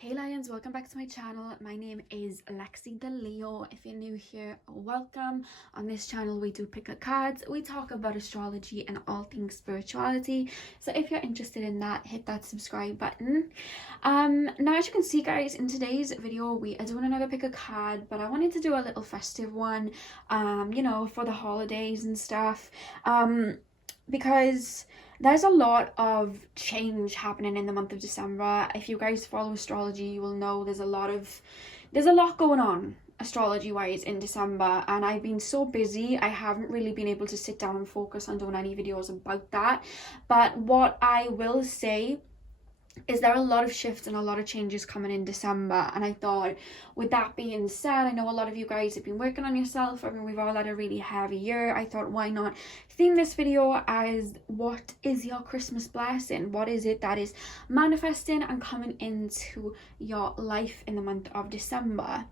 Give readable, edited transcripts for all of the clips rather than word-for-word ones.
Hey Lions, welcome back to my channel. My name is Lexi The Leo. If you're new here, welcome. On this channel we do pick a cards, we talk about astrology and all things spirituality. So if you're interested in that, hit that subscribe button. Now as you can see guys, in today's video we are doing another pick a card, but I wanted to do a little festive one, you know, for the holidays and stuff. Because there's a lot of change happening in the month of December. If you guys follow astrology, you will know there's a lot going on astrology wise in December, and I've been so busy I haven't really been able to sit down and focus on doing any videos about that. But what I will say is there are a lot of shifts and a lot of changes coming in December, and I thought, with that being said, I know a lot of you guys have been working on yourself. I mean, we've all had a really heavy year. I thought, why not theme this video as what is your Christmas blessing? What is it that is manifesting and coming into your life in the month of December?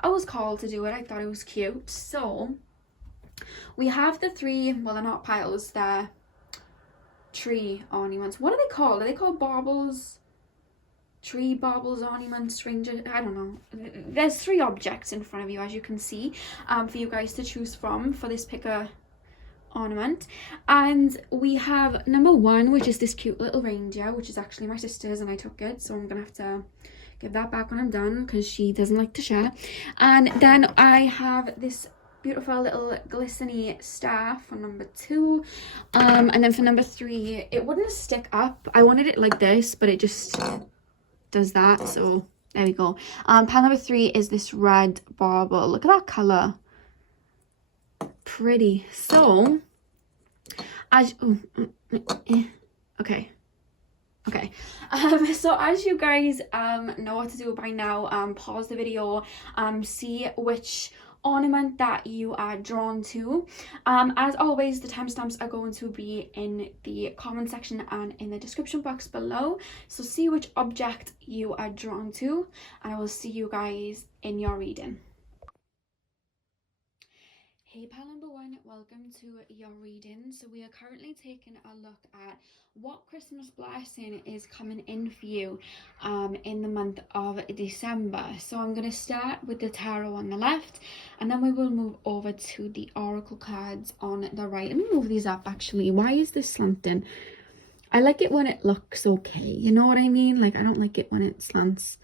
I was called to do it. I thought it was cute. So we have the three, well, they're not piles, they're tree ornaments. What are they called? Are they called baubles? Tree baubles, ornaments, stranger, I don't know. There's three objects in front of you, as you can see, for you guys to choose from for this picker ornament. And we have number one, which is this cute little reindeer, which is actually my sister's and I took it, so I'm gonna have to give that back when I'm done because she doesn't like to share. And then I have this beautiful little glistening star for number two, and then for number three, it wouldn't stick up. I wanted it like this, but it just does that, so there we go. Pile number three is this red bauble. Look at that color, pretty. So as okay, so as you guys know what to do by now, pause the video, see which ornament that you are drawn to. As always, the timestamps are going to be in the comment section and in the description box below, so see which object you are drawn to, and I will see you guys in your reading. Hey pal number one, welcome to your reading. So we are currently taking a look at what Christmas blessing is coming in for you in the month of December. So I'm going to start with the tarot on the left, and then we will move over to the oracle cards on the right. Let me move these up actually. Why is this slanting? I like it when it looks okay, you know what I mean? Like, I don't like it when it slants.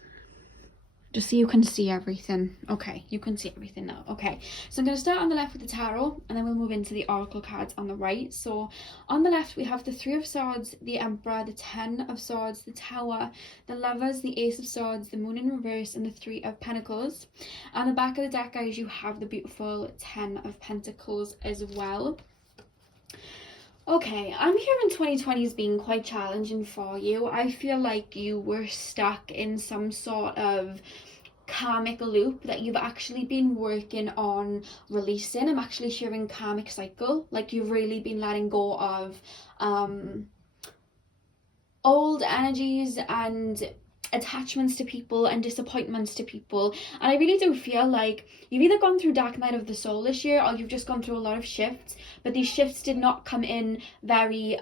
Just so you can see everything. Okay, you can see everything now. Okay, so I'm going to start on the left with the tarot, and then we'll move into the oracle cards on the right. So on the left we have the Three of Swords, the Emperor, the Ten of Swords, the Tower, the Lovers, the Ace of Swords, the Moon in reverse, and the Three of Pentacles. On the back of the deck, guys, you have the beautiful Ten of Pentacles as well. Okay, I'm hearing 2020 is being quite challenging for you. I feel like you were stuck in some sort of karmic loop that you've actually been working on releasing. I'm actually hearing karmic cycle, like you've really been letting go of old energies and attachments to people and disappointments to people. And I really do feel like you've either gone through dark night of the soul this year, or you've just gone through a lot of shifts, but these shifts did not come in very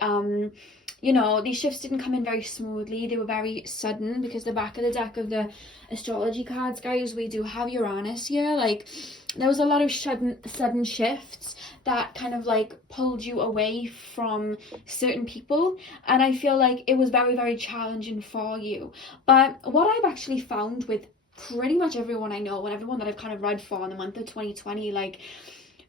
you know, these shifts didn't come in very smoothly. They were very sudden, because the back of the deck of the astrology cards, guys, we do have Uranus here. Like, there was a lot of sudden shifts that kind of like pulled you away from certain people, and I feel like it was very, very challenging for you. But what I've actually found with pretty much everyone I know and everyone that I've kind of read for in the month of 2020, like,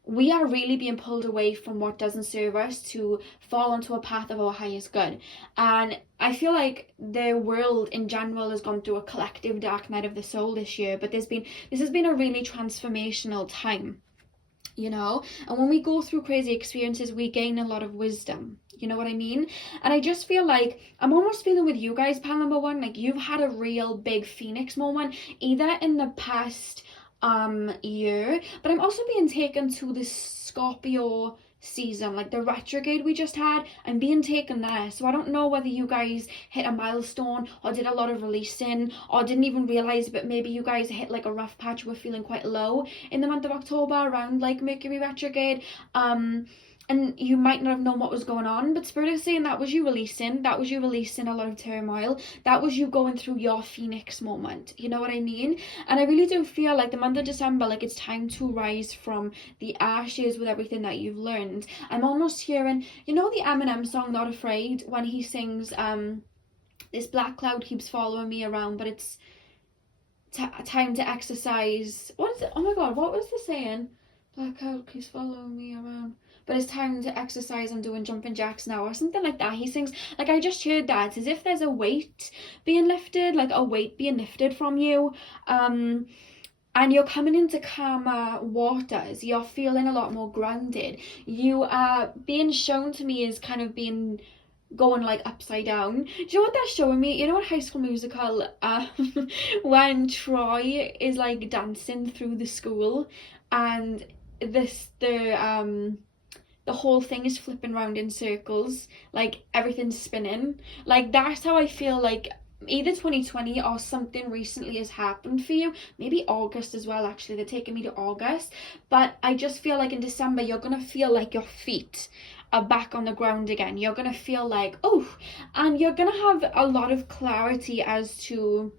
we are really being pulled away from what doesn't serve us to fall onto a path of our highest good. And I feel like the world in general has gone through a collective dark night of the soul this year, but this has been a really transformational time, you know. And when we go through crazy experiences, we gain a lot of wisdom, you know what I mean? And I just feel like I'm almost feeling with you guys, pal number one, like you've had a real big phoenix moment either in the past year, but I'm also being taken to this Scorpio season, like the retrograde we just had. I'm being taken there, so I don't know whether you guys hit a milestone or did a lot of releasing or didn't even realize, but maybe you guys hit like a rough patch, were feeling quite low in the month of October around like Mercury retrograde. and you might not have known what was going on, but Spirit is saying that was you releasing. That was you releasing a lot of turmoil. That was you going through your phoenix moment. You know what I mean? And I really do feel like the month of December, like it's time to rise from the ashes with everything that you've learned. I'm almost hearing, you know, the Eminem song Not Afraid, when he sings this black cloud keeps following me around, but it's time to exercise. What is it? Oh my god, what was the saying? Black cloud keeps following me around, but it's time to exercise. I'm doing jumping jacks now, or something like that. He sings, like, I just heard that. It's as if there's a weight being lifted, like a weight being lifted from you. And you're coming into calmer waters. You're feeling a lot more grounded. You are being shown to me as kind of being going like upside down. Do you know what that's showing me? You know, in High School Musical, when Troy is like dancing through the school, and the whole thing is flipping around in circles, like everything's spinning. Like, that's how I feel like either 2020 or something recently has happened for you. Maybe August as well, actually. They're taking me to August. But I just feel like in December, you're going to feel like your feet are back on the ground again. You're going to feel like, oh, and you're going to have a lot of clarity as to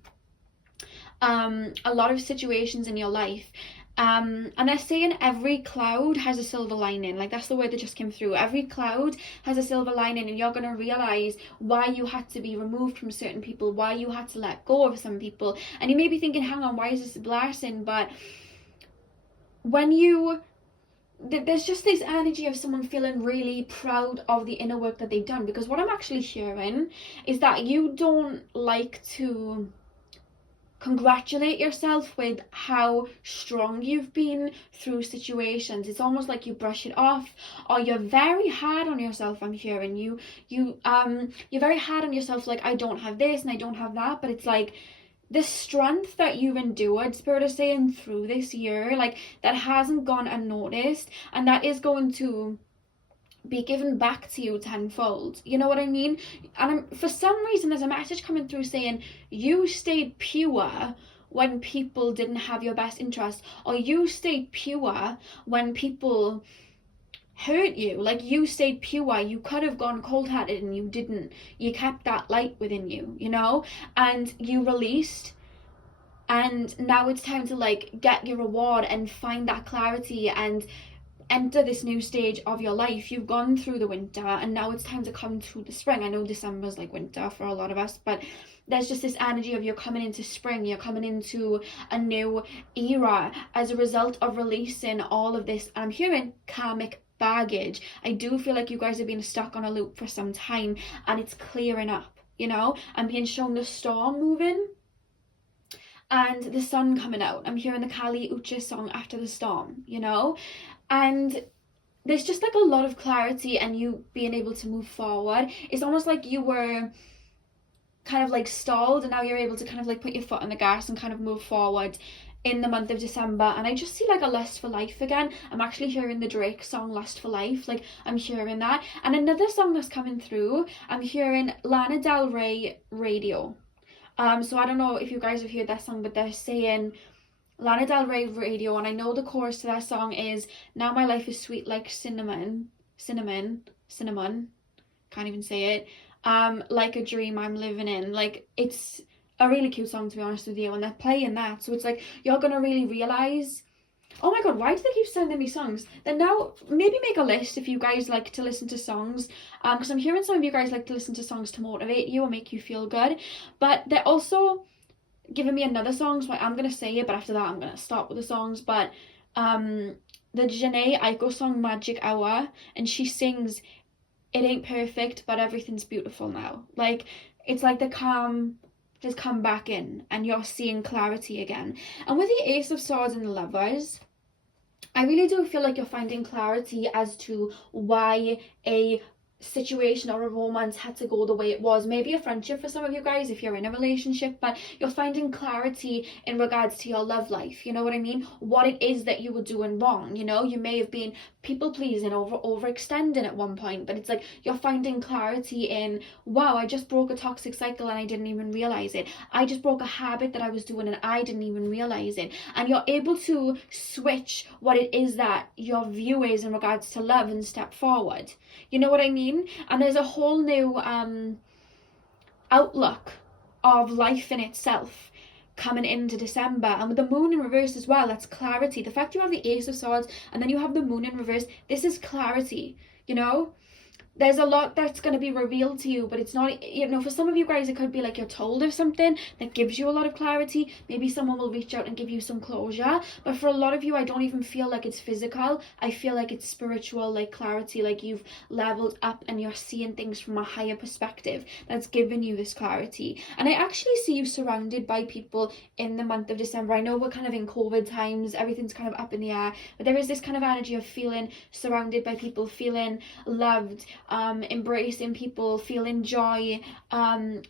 a lot of situations in your life. And they're saying every cloud has a silver lining. Like, that's the word that just came through. Every cloud has a silver lining, and you're going to realize why you had to be removed from certain people, why you had to let go of some people. And you may be thinking, hang on, why is this a blessing? But when there's just this energy of someone feeling really proud of the inner work that they've done. Because what I'm actually hearing is that you don't like to congratulate yourself with how strong you've been through situations. It's almost like you brush it off, or you're very hard on yourself. I'm hearing you're very hard on yourself, like, I don't have this and I don't have that. But it's like the strength that you've endured, Spirit is saying, through this year, like, that hasn't gone unnoticed, and that is going to be given back to you tenfold. You know what I mean? And for some reason, there's a message coming through saying you stayed pure when people didn't have your best interest, or you stayed pure when people hurt you. Like, you stayed pure. You could have gone cold-hearted and you didn't. You kept that light within you, you know, and you released. And now it's time to, like, get your reward and find that clarity and enter this new stage of your life. You've gone through the winter, and now it's time to come to the spring. I know December's like winter for a lot of us, but there's just this energy of you're coming into spring, you're coming into a new era as a result of releasing all of this. I'm hearing karmic baggage. I do feel like you guys have been stuck on a loop for some time, and it's clearing up, you know? I'm being shown the storm moving and the sun coming out. I'm hearing the Kali Ucha song, After the Storm, you know? And there's just like a lot of clarity and you being able to move forward. It's almost like you were kind of like stalled, and now you're able to kind of like put your foot on the gas and kind of move forward in the month of December. And I just see like a lust for life again. I'm actually hearing the Drake song Lust for Life. Like, I'm hearing that. And another song that's coming through, I'm hearing Lana Del Rey, Radio. So I don't know if you guys have heard that song, but they're saying Lana Del Rey, Radio, and I know the chorus to that song is, now my life is sweet like cinnamon, can't even say it, like a dream I'm living in. Like, it's a really cute song, to be honest with you, and they're playing that, so it's like, you're gonna really realize, oh my god, why do they keep sending me songs? Then now, maybe make a list if you guys like to listen to songs, because I'm hearing some of you guys like to listen to songs to motivate you or make you feel good, but they're also giving me another song, so I'm gonna say it, but after that I'm gonna stop with the songs. But the Janae Aiko song Magic Hour, and she sings, it ain't perfect but everything's beautiful now. Like, it's like the calm has come back in and you're seeing clarity again. And with the Ace of Swords and the Lovers, I really do feel like you're finding clarity as to why a situation or a romance had to go the way it was. Maybe a friendship for some of you guys if you're in a relationship, but you're finding clarity in regards to your love life. You know what I mean? What it is that you were doing wrong. You know, you may have been people pleasing, overextending at one point, but it's like you're finding clarity in, wow, I just broke a toxic cycle and I didn't even realize it. I just broke a habit that I was doing and I didn't even realize it. And you're able to switch what it is that your view is in regards to love and step forward. You know what I mean? And there's a whole new outlook of life in itself coming into December. And with the moon in reverse as well, that's clarity. The fact you have the Ace of Swords and then you have the moon in reverse, this is clarity, you know? There's a lot that's going to be revealed to you, but it's not, you know, for some of you guys, it could be like you're told of something that gives you a lot of clarity. Maybe someone will reach out and give you some closure. But for a lot of you, I don't even feel like it's physical. I feel like it's spiritual, like clarity, like you've leveled up and you're seeing things from a higher perspective that's giving you this clarity. And I actually see you surrounded by people in the month of December. I know we're kind of in COVID times, everything's kind of up in the air, but there is this kind of energy of feeling surrounded by people, feeling loved, embracing people, feeling joy,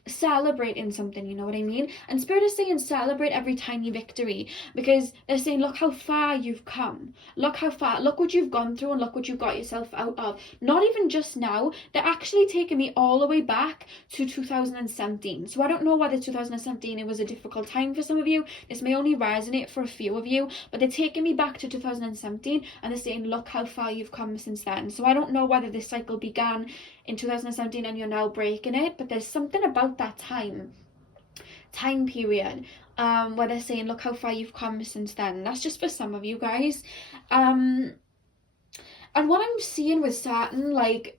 celebrating something, you know what I mean? And Spirit is saying celebrate every tiny victory, because they're saying look how far you've come, look how far, look what you've gone through and look what you've got yourself out of. Not even just now, they're actually taking me all the way back to 2017. So I don't know whether 2017 it was a difficult time for some of you. This may only resonate for a few of you, but they're taking me back to 2017 and they're saying look how far you've come since then. So I don't know whether this cycle began in 2017 and you're now breaking it, but there's something about that time period where they're saying look how far you've come since then. That's just for some of you guys. And what I'm seeing with Saturn, like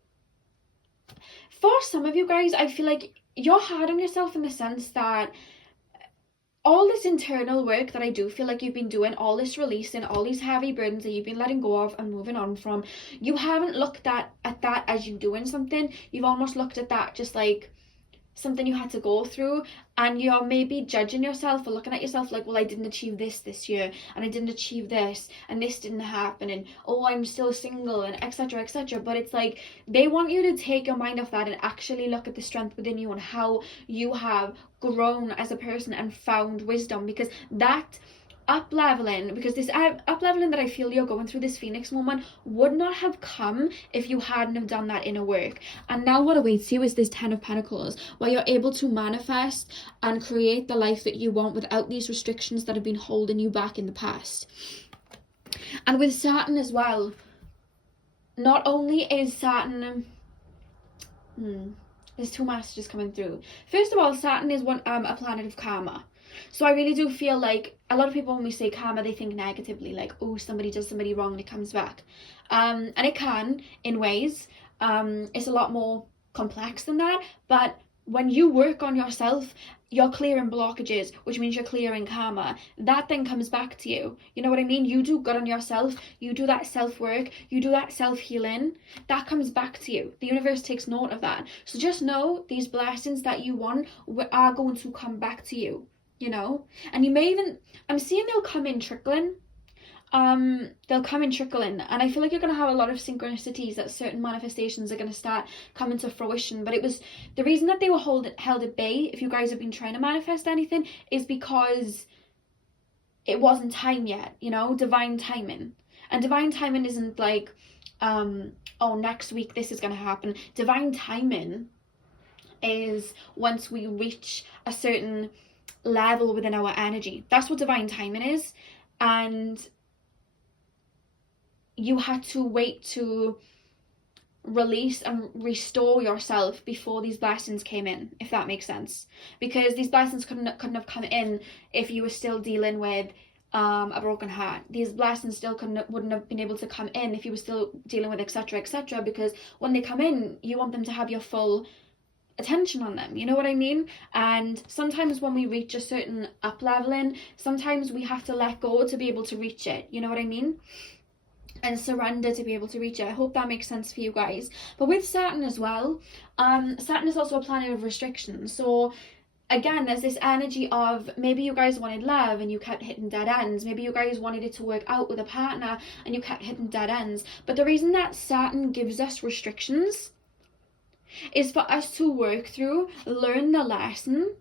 for some of you guys, I feel like you're hard on yourself in the sense that all this internal work that I do feel like you've been doing, all this releasing, all these heavy burdens that you've been letting go of and moving on from, you haven't looked at that as you doing something. You've almost looked at that just like something you had to go through, and you're maybe judging yourself or looking at yourself like, well, I didn't achieve this year and I didn't achieve this and this didn't happen and oh, I'm still single and etc. But it's like they want you to take your mind off that and actually look at the strength within you and how you have grown as a person and found wisdom, because that up-leveling, because this up-leveling that I feel you're going through, this Phoenix moment, would not have come if you hadn't have done that inner work. And now what awaits you is this 10 of Pentacles, where you're able to manifest and create the life that you want without these restrictions that have been holding you back in the past. And with Saturn as well, not only is Saturn... there's two messages coming through. First of all, Saturn is a planet of karma. So I really do feel like a lot of people, when we say karma, they think negatively, like, oh, somebody does somebody wrong and it comes back. And it can in ways. It's a lot more complex than that. But when you work on yourself, you're clearing blockages, which means you're clearing karma. That then comes back to you. You know what I mean? You do good on yourself. You do that self-work. You do that self-healing. That comes back to you. The universe takes note of that. So just know these blessings that you want are going to come back to you. You know, and you may even, I'm seeing they'll come in trickling. They'll come in trickling, and I feel like you're going to have a lot of synchronicities that certain manifestations are going to start coming to fruition. But it was the reason that they were held at bay, if you guys have been trying to manifest anything, is because it wasn't time yet, you know, divine timing. And divine timing isn't like, oh, next week this is going to happen. Divine timing is once we reach a certain level within our energy. That's what divine timing is. And you had to wait to release and restore yourself before these blessings came in, if that makes sense. Because these blessings couldn't have come in if you were still dealing with a broken heart. These blessings still wouldn't have been able to come in if you were still dealing with etc. Because when they come in, you want them to have your full attention on them, you know what I mean? And sometimes when we reach a certain up leveling, sometimes we have to let go to be able to reach it, you know what I mean? And surrender to be able to reach it. I hope that makes sense for you guys. But with Saturn as well, Saturn is also a planet of restrictions. So again, there's this energy of maybe you guys wanted love and you kept hitting dead ends. Maybe you guys wanted it to work out with a partner and you kept hitting dead ends. But the reason that Saturn gives us restrictions is for us to work through, learn the lesson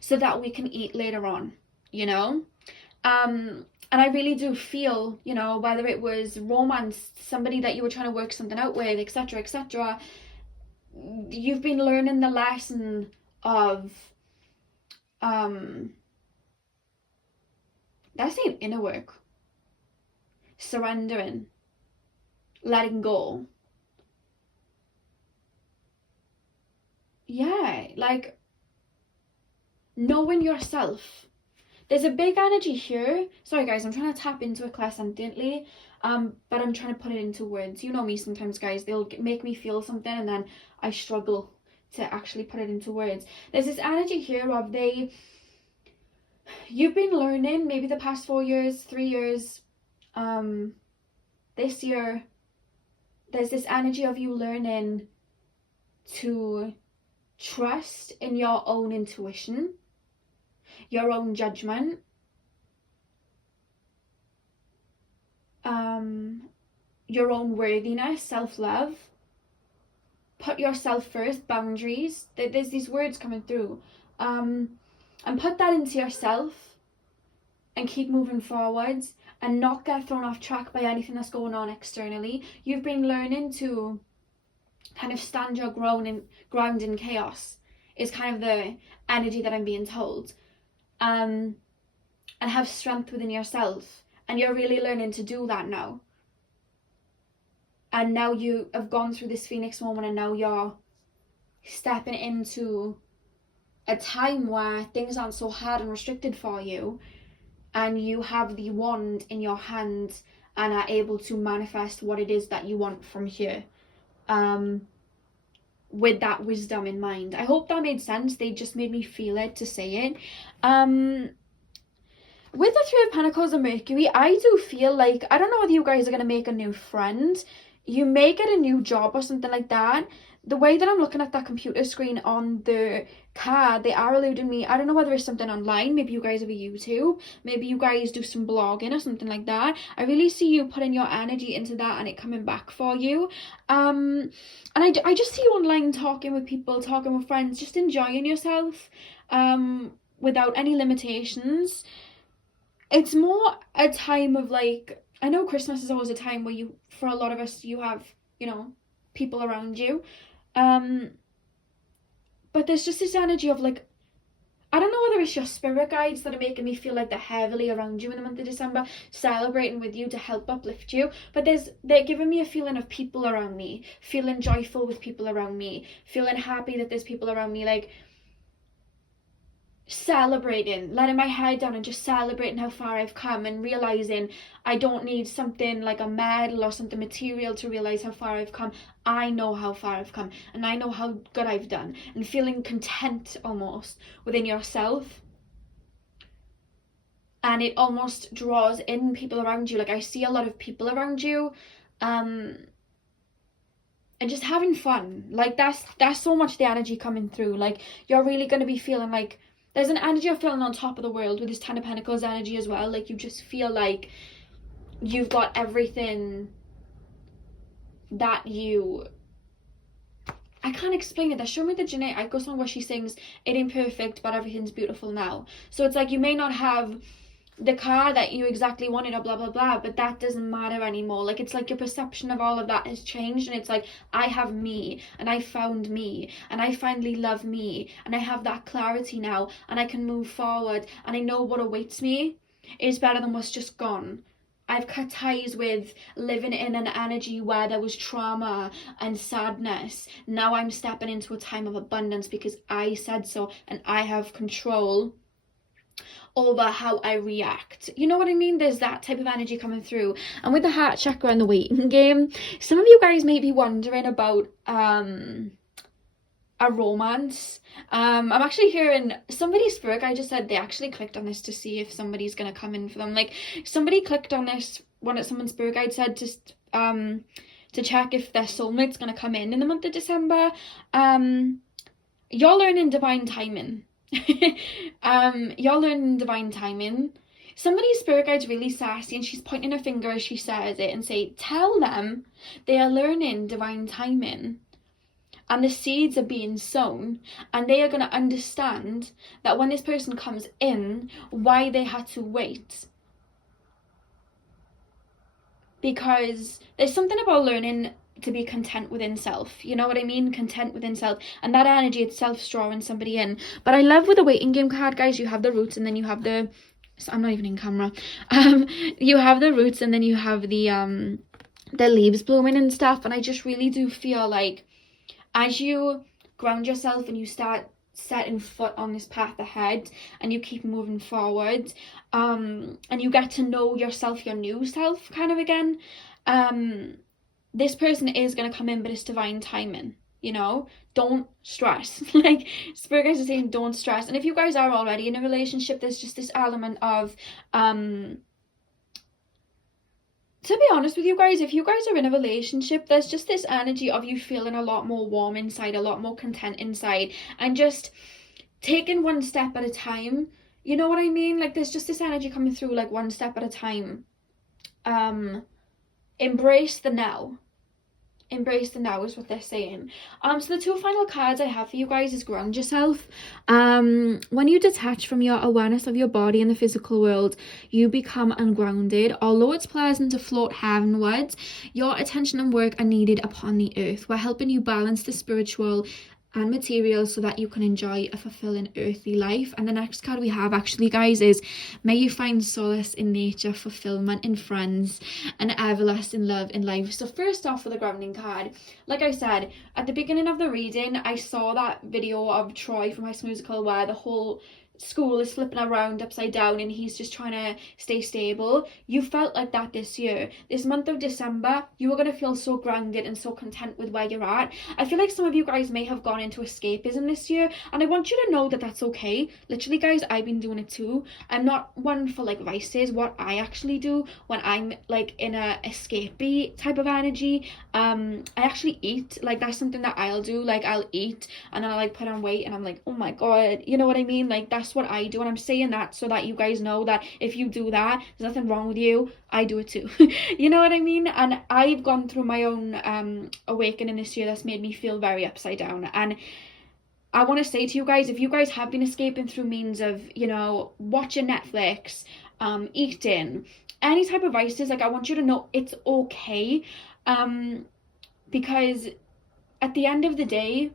so that we can eat later on, you know? And I really do feel, you know, whether it was romance, somebody that you were trying to work something out with, etc., etc., you've been learning the lesson of, that's saying inner work, surrendering, letting go. Yeah, like knowing yourself. There's a big energy here. Sorry guys, I'm trying to tap into it clairsentiently, but I'm trying to put it into words. You know me sometimes, guys, they'll make me feel something and then I struggle to actually put it into words. There's this energy here of you've been learning maybe the past 4 years, 3 years, this year, there's this energy of you learning to trust in your own intuition, your own judgment, your own worthiness, self-love, put yourself first, boundaries. There's these words coming through, and put that into yourself and keep moving forwards and not get thrown off track by anything that's going on externally. You've been learning to kind of stand your ground in chaos is kind of the energy that I'm being told, and have strength within yourself, and you're really learning to do that now. And now you have gone through this Phoenix moment, and now you're stepping into a time where things aren't so hard and restricted for you, and you have the wand in your hand and are able to manifest what it is that you want from here, with that wisdom in mind. I hope that made sense. They just made me feel it to say it. With the Three of Pentacles and Mercury, I do feel like, I don't know whether you guys are going to make a new friend, you may get a new job or something like that. The way that I'm looking at that computer screen on the card, they are eluding me. I don't know whether it's something online. Maybe you guys have a YouTube. Maybe you guys do some blogging or something like that. I really see you putting your energy into that and it coming back for you. And I just see you online talking with people, talking with friends, just enjoying yourself, without any limitations. It's more a time of like, I know Christmas is always a time where you, for a lot of us, you have, you know, people around you. But there's just this energy of like, I don't know whether it's your spirit guides that are making me feel like they're heavily around you in the month of December, celebrating with you to help uplift you. But they're giving me a feeling of people around me, feeling joyful with people around me, feeling happy that there's people around me, like celebrating, letting my head down and just celebrating how far I've come, and realizing I don't need something like a medal or something material to realize how far I've come. I know how far I've come and I know how good I've done, and feeling content almost within yourself. And it almost draws in people around you. Like I see a lot of people around you, and just having fun. Like that's so much the energy coming through. Like you're really going to be feeling like there's an energy of feeling on top of the world with this Ten of Pentacles energy as well. Like you just feel like you've got everything that you... I can't explain it. They show me the Janae Aiko song where she sings, "It ain't perfect, but everything's beautiful now." So it's like you may not have the car that you exactly wanted or blah blah blah, but that doesn't matter anymore. Like it's like your perception of all of that has changed, and it's like I have me, and I found me, and I finally love me, and I have that clarity now, and I can move forward, and I know what awaits me is better than what's just gone. I've cut ties with living in an energy where there was trauma and sadness. Now I'm stepping into a time of abundance because I said so, and I have control over how I react. You know what I mean? There's that type of energy coming through. And with the heart chakra and the waiting game, some of you guys may be wondering about a romance. I'm actually hearing somebody's spirit guide just said they actually clicked on this to see if somebody's gonna come in for them. Like somebody clicked on this when someone's spirit guide said to check if their soulmate's gonna come in the month of December. You're learning divine timing. You're learning divine timing. Somebody's spirit guide's really sassy and she's pointing her finger as she says it and say, tell them they are learning divine timing. and the seeds are being sown, and they are going to understand that when this person comes in, why they had to wait. Because there's something about learning to be content within self, you know what I mean? Content within self, and that energy itself drawing somebody in. But I love with the waiting game card, guys, you have the roots, and then you have the, I'm not even in camera, you have the roots, and then you have the leaves blooming and stuff. And I just really do feel like as you ground yourself and you start setting foot on this path ahead, and you keep moving forward, and you get to know yourself, your new self kind of again, this person is going to come in, but it's divine timing, you know? Don't stress. Like, spirit guys are saying, don't stress. And if you guys are already in a relationship, there's just this element of, to be honest with you guys, if you guys are in a relationship, there's just this energy of you feeling a lot more warm inside, a lot more content inside, and just taking one step at a time. You know what I mean? Like, there's just this energy coming through, like, one step at a time. Embrace the now. Embrace the now is what they're saying. So the two final cards I have for you guys is ground yourself. When you detach from your awareness of your body and the physical world, you become ungrounded. Although it's pleasant to float heavenwards, your attention and work are needed upon the earth. We're helping you balance the spiritual and material so that you can enjoy a fulfilling earthly life. And the next card we have, actually, guys, is may you find solace in nature, fulfillment in friends, and everlasting love in life. So first off, for the grounding card, like I said at the beginning of the reading, I saw that video of Troy from High School Musical where the whole school is flipping around upside down and he's just trying to stay stable. You felt like that this year. This month of December, you are going to feel so grounded and so content with where you're at. I feel like some of you guys may have gone into escapism this year, and I want you to know that that's okay. Literally, guys, I've been doing it too. I'm not one for like vices. What I actually do when I'm like in a escapey type of energy, I actually eat. Like, that's something that I'll do. Like, I'll eat and then I'll like put on weight and I'm like, oh my god, you know what I mean? Like, that's what I do, and I'm saying that so that you guys know that if you do that, there's nothing wrong with you. I do it too. You know what I mean? And I've gone through my own awakening this year that's made me feel very upside down. And I want to say to you guys, if you guys have been escaping through means of, you know, watching Netflix, eating, any type of vices, like, I want you to know it's okay, because at the end of the day,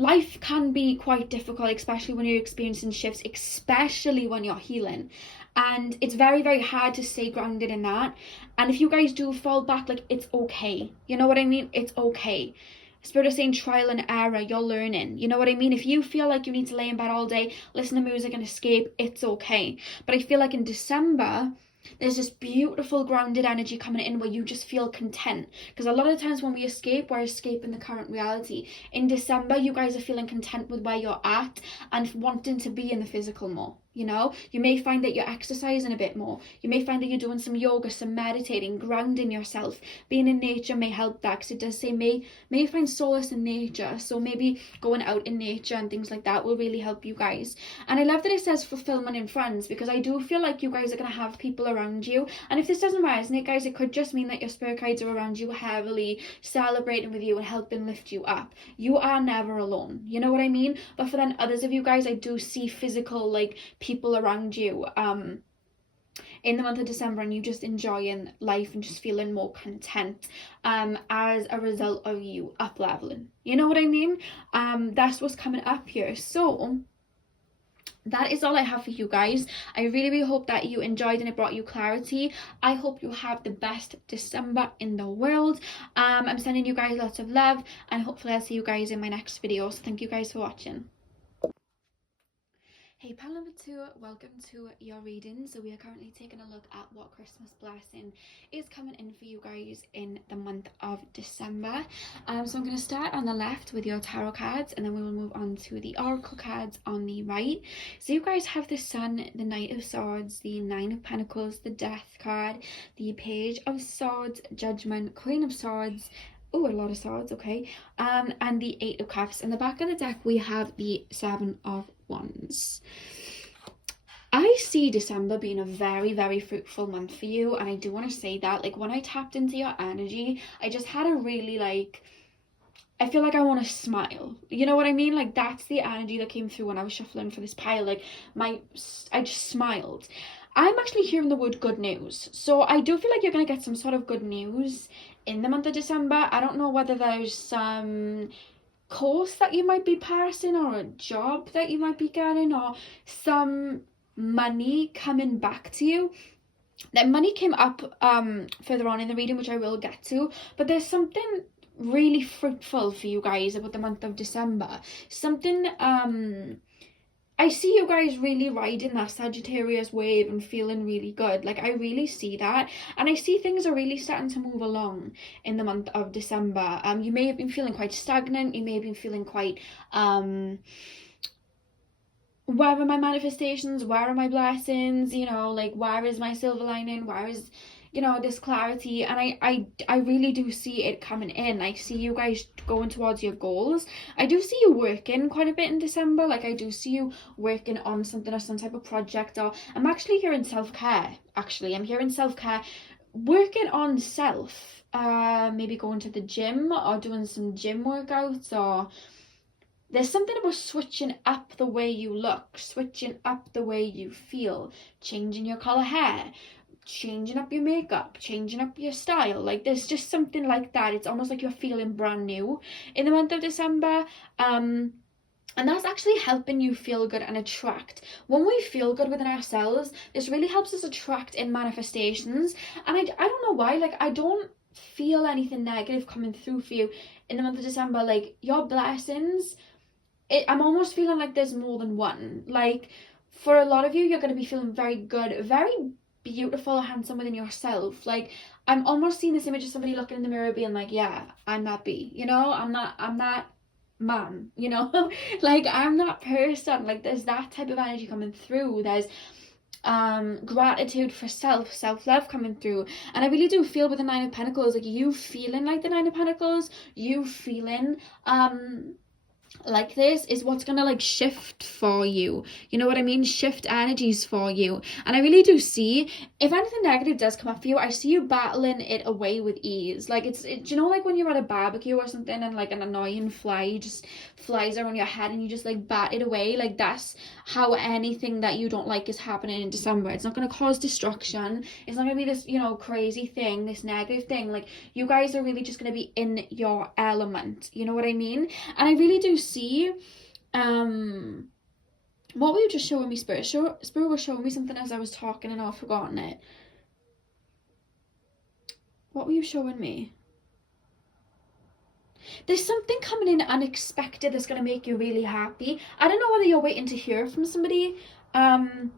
life can be quite difficult, especially when you're experiencing shifts, especially when you're healing. And it's very, very hard to stay grounded in that. And if you guys do fall back, like, it's okay. You know what I mean? It's okay. Spirit is saying trial and error, you're learning. You know what I mean? If you feel like you need to lay in bed all day, listen to music and escape, it's okay. But I feel like in December, there's this beautiful grounded energy coming in where you just feel content, because a lot of times when we escape, we're escaping the current reality. In December, you guys are feeling content with where you're at and wanting to be in the physical more. You know, you may find that you're exercising a bit more. You may find that you're doing some yoga, some meditating, grounding yourself. Being in nature may help that, because it does say may you find solace in nature. So maybe going out in nature and things like that will really help you guys. And I love that it says fulfillment in friends, because I do feel like you guys are going to have people around you. And if this doesn't resonate, guys, it could just mean that your spirit guides are around you heavily, celebrating with you and helping lift you up. You are never alone. You know what I mean? But for then others of you guys, I do see physical, like, people around you in the month of December, and you just enjoying life and just feeling more content as a result of you up leveling. You know what I mean? That's what's coming up here. So that is all I have for you guys. I really, really hope that you enjoyed and it brought you clarity. I hope you have the best December in the world. I'm sending you guys lots of love, and hopefully I'll see you guys in my next video. So thank you guys for watching. Hey pal number 2, welcome to your reading. So we are currently taking a look at what Christmas blessing is coming in for you guys in the month of December. So I'm going to start on the left with your tarot cards, and then we will move on to the oracle cards on the right. So you guys have the Sun, the Knight of Swords, the Nine of Pentacles, the Death card, the Page of Swords, Judgment, Queen of Swords, oh, a lot of swords, okay, and the Eight of Cups. In the back of the deck we have the Seven of Wands. I see December being a very, very fruitful month for you, and I do want to say that, like, when I tapped into your energy, I just had a really, like, I feel like I want to smile. You know what I mean? Like, that's the energy that came through when I was shuffling for this pile. Like, I just smiled. I'm actually hearing the word good news. So I do feel like you're going to get some sort of good news in the month of December. I don't know whether there's some course that you might be passing, or a job that you might be getting, or some money coming back to you. That money came up further on in the reading, which I will get to, but there's something really fruitful for you guys about the month of December. Something I see you guys really riding that Sagittarius wave and feeling really good. Like, I really see that. And I see things are really starting to move along in the month of December. You may have been feeling quite stagnant. You may have been feeling quite, where are my manifestations? Where are my blessings? You know, like, where is my silver lining? Where is, you know, this clarity? And I really do see it coming in. I see you guys going towards your goals. I do see you working quite a bit in December. Like, I do see you working on something, or some type of project, or I'm actually hearing self-care. Actually, I'm hearing self-care, working on self. Maybe going to the gym, or doing some gym workouts, or there's something about switching up the way you look, switching up the way you feel, changing your colour hair, changing up your makeup, changing up your style. Like, there's just something like that. It's almost like you're feeling brand new in the month of December. And that's actually helping you feel good and attract. When we feel good within ourselves, this really helps us attract in manifestations. And I don't know why, like, I don't feel anything negative coming through for you in the month of December. Like, your blessings, I'm almost feeling like there's more than one. Like, for a lot of you, you're going to be feeling very good, very beautiful, handsome within yourself. Like, I'm almost seeing this image of somebody looking in the mirror being like, yeah, I'm that bee, you know, I'm that man, you know, like, I'm that person. Like, there's that type of energy coming through. There's gratitude for self-love coming through. And I really do feel with the Nine of Pentacles, like, you feeling like the Nine of Pentacles, you feeling like this is what's gonna, like, shift for you. You know what I mean? Shift energies for you. And I really do see, if anything negative does come up for you, I see you battling it away with ease. Like, you know, like when you're at a barbecue or something, and like an annoying fly just flies around your head and you just like bat it away. Like, that's how anything that you don't like is happening in December. It's not gonna cause destruction. It's not gonna be this, you know, crazy thing, this negative thing. Like, you guys are really just gonna be in your element. You know what I mean? And I really do see what were you just showing me, Spirit? Spirit was showing me something as I was talking and I've forgotten it. What were you showing me? There's something coming in unexpected that's going to make you really happy. I don't know whether you're waiting to hear from somebody, but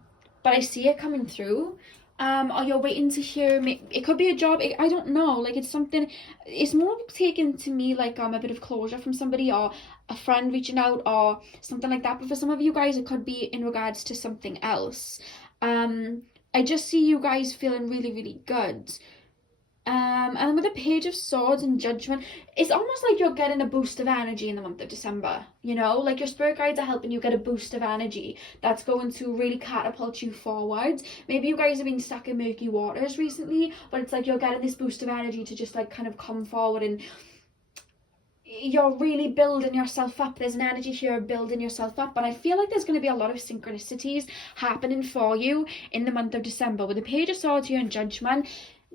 I see it coming through. Or you're waiting to hear, it could be a job, I don't know, like, it's something, it's more taken to me like a bit of closure from somebody, or a friend reaching out, or something like that. But for some of you guys, it could be in regards to something else. I just see you guys feeling really, really good. And with the Page of Swords and Judgment, it's almost like you're getting a boost of energy in the month of December, you know, like your spirit guides are helping you get a boost of energy that's going to really catapult you forwards. Maybe you guys have been stuck in murky waters recently, but it's like you're getting this boost of energy to just like kind of come forward, and you're really building yourself up. There's an energy here building yourself up, and I feel like there's going to be a lot of synchronicities happening for you in the month of December with the Page of Swords here and Judgment.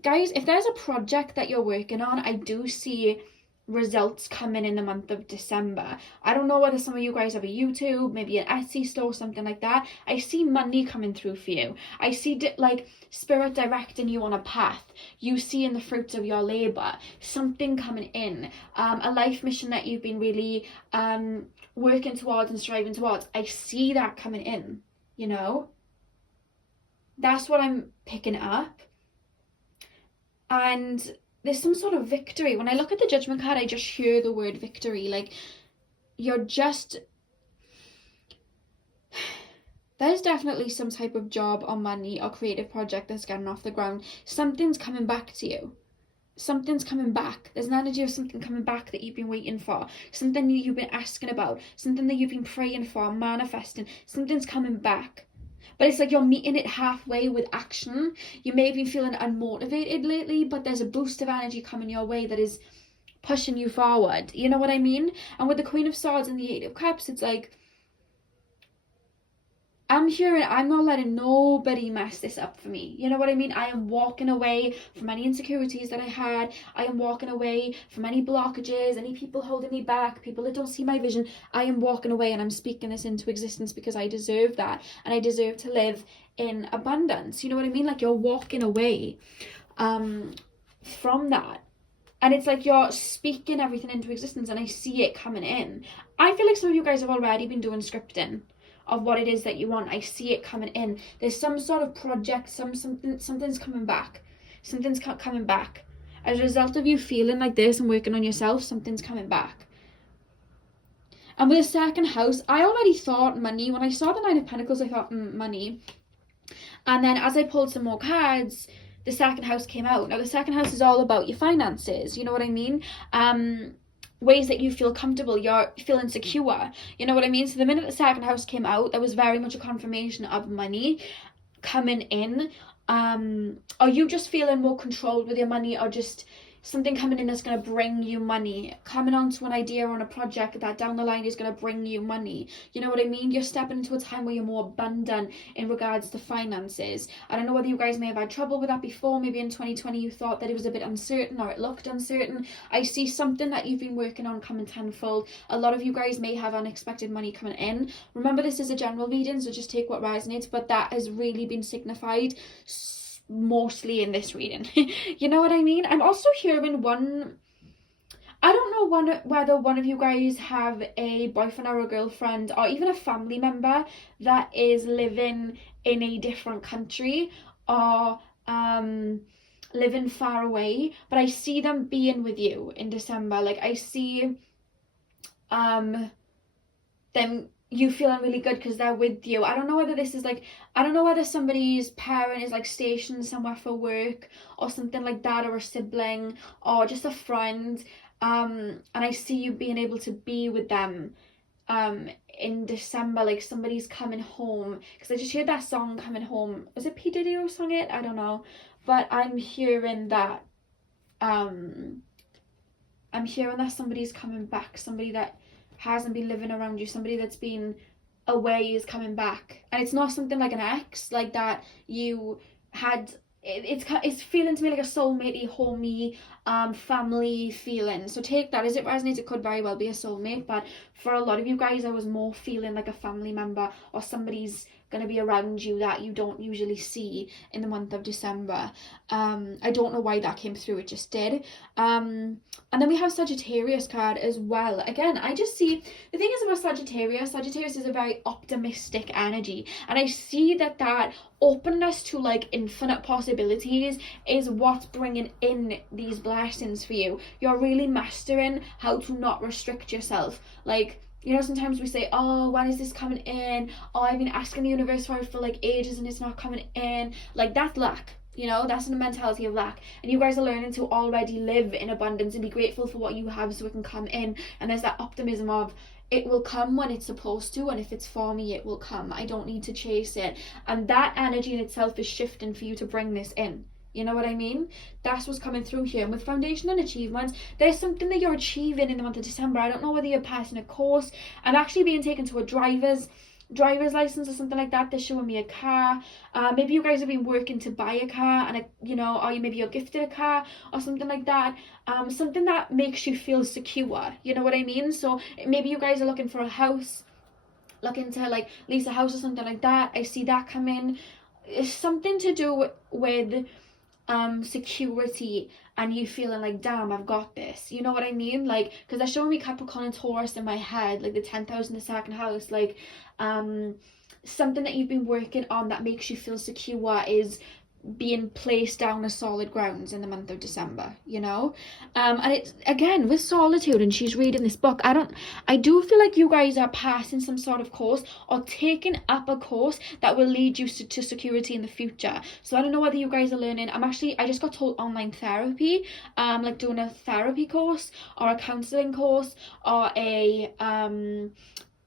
Guys, if there's a project that you're working on, I do see results coming in the month of December. I don't know whether some of you guys have a YouTube, maybe an Etsy store, something like that. I see money coming through for you. I see like spirit directing you on a path. You see in the fruits of your labor something coming in, a life mission that you've been really working towards and striving towards. I see that coming in, you know. That's what I'm picking up. And there's some sort of victory. When I look at the Judgment card, I just hear the word victory. Like, you're just... There's definitely some type of job or money or creative project that's getting off the ground. Something's coming back to you. Something's coming back. There's an energy of something coming back that you've been waiting for. Something you've been asking about. Something that you've been praying for, manifesting. Something's coming back. But it's like you're meeting it halfway with action. You may have been feeling unmotivated lately, but there's a boost of energy coming your way that is pushing you forward. You know what I mean? And with the Queen of Swords and the Eight of Cups, it's like, I'm not letting nobody mess this up for me. You know what I mean? I am walking away from any insecurities that I had. I am walking away from any blockages, any people holding me back, people that don't see my vision. I am walking away, and I'm speaking this into existence because I deserve that. And I deserve to live in abundance. You know what I mean? Like, you're walking away from that. And it's like you're speaking everything into existence, and I see it coming in. I feel like some of you guys have already been doing scripting of what it is that you want. I see it coming in. There's some sort of project, something's coming back. Something's coming back. As a result of you feeling like this and working on yourself, something's coming back. And with the second house, I already thought money. When I saw the Nine of Pentacles, I thought money. And then as I pulled some more cards, the second house came out. Now, the second house is all about your finances. You know what I mean? Ways that you feel comfortable, you're feeling secure. You know what I mean? So the minute the second house came out, there was very much a confirmation of money coming in. Are you just feeling more controlled with your money, or just something coming in that's going to bring you money, coming onto an idea on a project that down the line is going to bring you money? You know what I mean? You're stepping into a time where you're more abundant in regards to finances. I don't know whether you guys may have had trouble with that before. Maybe in 2020 you thought that it was a bit uncertain, or it looked uncertain. I see something that you've been working on coming tenfold. A lot of you guys may have unexpected money coming in. Remember, this is a general reading, so just take what resonates, but that has really been signified mostly in this reading. You know what I mean? I'm also hearing I don't know whether one of you guys have a boyfriend or a girlfriend, or even a family member that is living in a different country, or living far away, but I see them being with you in December. Like, I see them, you feeling really good because they're with you. I don't know whether this is like, I don't know whether somebody's parent is like stationed somewhere for work or something like that, or a sibling, or just a friend. And I see you being able to be with them in December. Like, somebody's coming home, because I just heard that song, Coming Home. Was it P. Diddy who sang it? I don't know, but I'm hearing that somebody's coming back, somebody that hasn't been living around you, somebody that's been away is coming back. And it's not something like an ex, like that you had. It's feeling to me like a soulmate-y, homey, family feeling. So take that as it resonates. It could very well be a soulmate, but for a lot of you guys, I was more feeling like a family member, or somebody's going to be around you that you don't usually see in the month of December. I don't know why that came through, it just did. And then we have Sagittarius card as well. Again, I just see, the thing is about Sagittarius is a very optimistic energy, and I see that openness to like infinite possibilities is what's bringing in these blessings for you. You're really mastering how to not restrict yourself. Like, you know, sometimes we say, oh, when is this coming in? Oh, I've been asking the universe for it for like ages and it's not coming in. Like, that's lack. You know, that's the mentality of lack. And you guys are learning to already live in abundance and be grateful for what you have so it can come in. And there's that optimism of, it will come when it's supposed to, and if it's for me, it will come. I don't need to chase it. And that energy in itself is shifting for you to bring this in. You know what I mean? That's what's coming through here. And with foundation and achievements, there's something that you're achieving in the month of December. I don't know whether you're passing a course and actually being taken to a driver's license or something like that. They're showing me a car. Maybe you guys have been working to buy a car, and or maybe you're gifted a car or something like that. Something that makes you feel secure. You know what I mean? So maybe you guys are looking for a house, looking to like lease a house or something like that. I see that come in. It's something to do with security, and you feeling like, damn, I've got this. You know what I mean? Like, because they're showing me Capricorn and Taurus in my head, like the 10th in the second house. Like, something that you've been working on that makes you feel secure is being placed down as solid grounds in the month of December, you know. And it's again with solitude, and she's reading this book. I do feel like you guys are passing some sort of course or taking up a course that will lead you to security in the future. So I don't know whether you guys are learning. I just got told online therapy, like doing a therapy course or a counseling course or a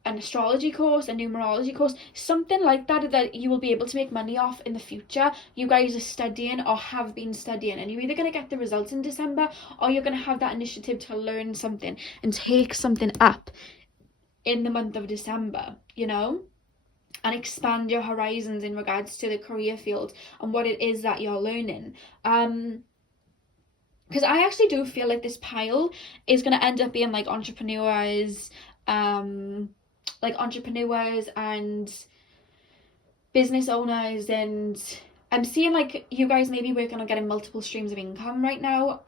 an astrology course, a numerology course, something like that, that you will be able to make money off in the future. You guys are studying or have been studying, and you're either going to get the results in December, or you're going to have that initiative to learn something and take something up in the month of December, you know, and expand your horizons in regards to the career field and what it is that you're learning. Because I actually do feel like this pile is going to end up being like entrepreneurs and business owners, and I'm seeing like you guys may be working on getting multiple streams of income right now.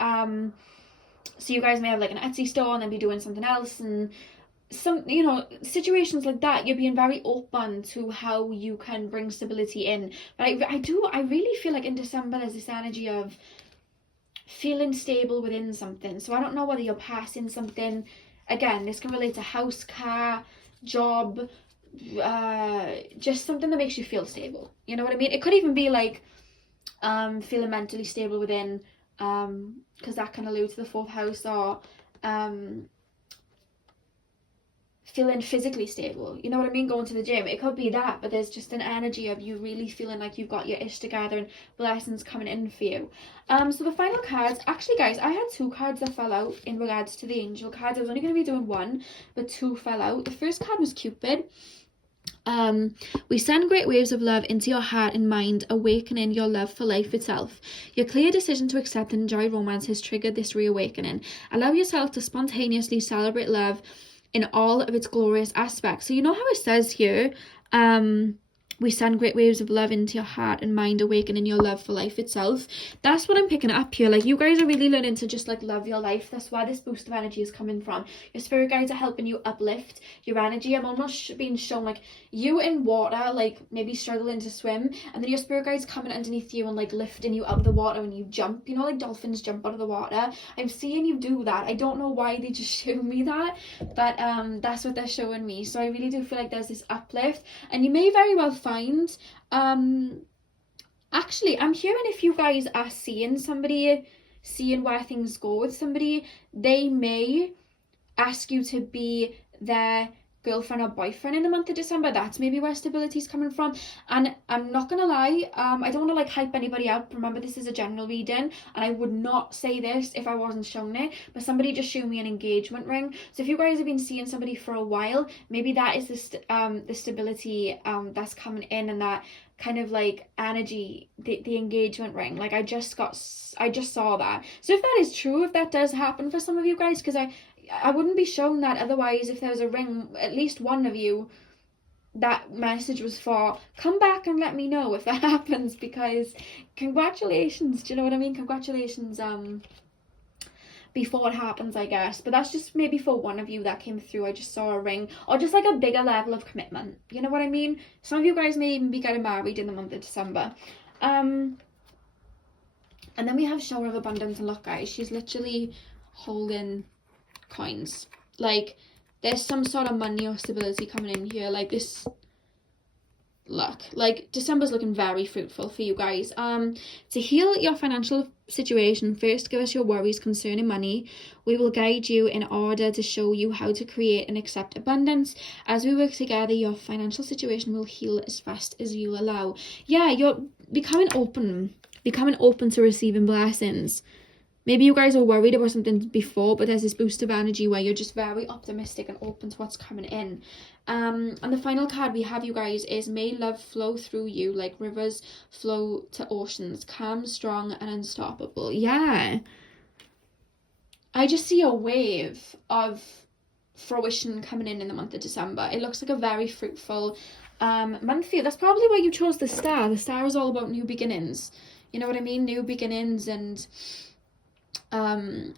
So you guys may have like an Etsy store and then be doing something else, and some, you know, situations like that. You're being very open to how you can bring stability in. But I really feel like in December there's this energy of feeling stable within something. So I don't know whether you're passing something. Again, this can relate to house, car, job, just something that makes you feel stable. You know what I mean? It could even be like feeling mentally stable within, because that can allude to the 4th house, or feeling physically stable, you know what I mean, going to the gym. It could be that, but there's just an energy of you really feeling like you've got your ish together and blessings coming in for you. So the final cards, actually guys, I had 2 cards that fell out in regards to the angel cards. I was only going to be doing 1, but 2 fell out. The first card was Cupid. We send great waves of love into your heart and mind, awakening your love for life itself. Your clear decision to accept and enjoy romance has triggered this reawakening. Allow yourself to spontaneously celebrate love in all of its glorious aspects. So you know how it says here, we send great waves of love into your heart and mind, awakening your love for life itself. That's what I'm picking up here. Like, you guys are really learning to just like love your life. That's where this boost of energy is coming from. Your spirit guides are helping you uplift your energy. I'm almost being shown like you in water, like maybe struggling to swim, and then your spirit guides coming underneath you and like lifting you out of the water when you jump, you know, like dolphins jump out of the water. I'm seeing you do that. I don't know why they just show me that, but that's what they're showing me. So I really do feel like there's this uplift, and you may very well find actually, I'm hearing if you guys are seeing where things go with somebody, they may ask you to be their girlfriend or boyfriend in the month of December. That's maybe where stability is coming from. And I'm not gonna lie, I don't want to like hype anybody up. Remember, this is a general reading, and I would not say this if I wasn't shown it, but somebody just showed me an engagement ring. So if you guys have been seeing somebody for a while, maybe that is the stability that's coming in, and that kind of like energy, the engagement ring. Like I just saw that. So if that is true, if that does happen for some of you guys, because I wouldn't be shown that otherwise. If there was a ring, at least one of you that message was for, come back and let me know if that happens, because congratulations, do you know what I mean? Congratulations before it happens, I guess. But that's just maybe for one of you that came through. I just saw a ring, or just like a bigger level of commitment, you know what I mean? Some of you guys may even be getting married in the month of December. And then we have Shower of Abundance, and look guys, she's literally holding coins. Like there's some sort of money or stability coming in here. Like this, look, like December's looking very fruitful for you guys. To heal your financial situation, first give us your worries concerning money. We will guide you in order to show you how to create and accept abundance. As we work together, your financial situation will heal as fast as you allow. Yeah, you're becoming open to receiving blessings. Maybe you guys are worried about something before, but there's this boost of energy where you're just very optimistic and open to what's coming in. And the final card we have, you guys, is may love flow through you like rivers flow to oceans, calm, strong, and unstoppable. Yeah. I just see a wave of fruition coming in the month of December. It looks like a very fruitful month for you. That's probably why you chose the star. The star is all about new beginnings. You know what I mean? New beginnings and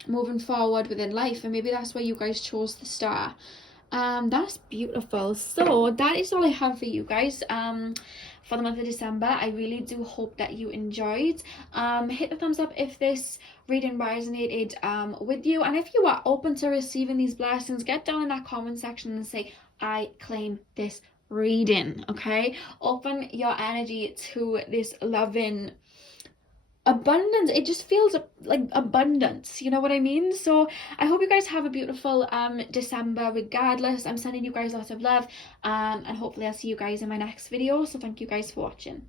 moving forward within life, and maybe that's why you guys chose the star. That's beautiful. So that is all I have for you guys for the month of December. I really do hope that you enjoyed. Hit the thumbs up if this reading resonated with you, and if you are open to receiving these blessings, get down in that comment section and say, I claim this reading. Okay, open your energy to this loving abundance. It just feels like abundance, you know what I mean? So I hope you guys have a beautiful December regardless. I'm sending you guys lots of love, and hopefully I'll see you guys in my next video. So thank you guys for watching.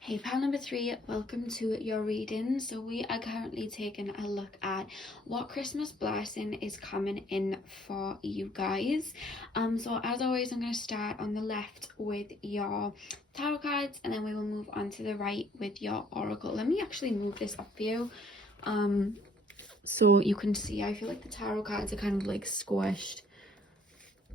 Hey pal number 3, welcome to your reading. So we are currently taking a look at what Christmas blessing is coming in for you guys. So as always, I'm going to start on the left with your tarot cards, and then we will move on to the right with your oracle. Let me actually move this up for you so you can see. I feel like the tarot cards are kind of like squished.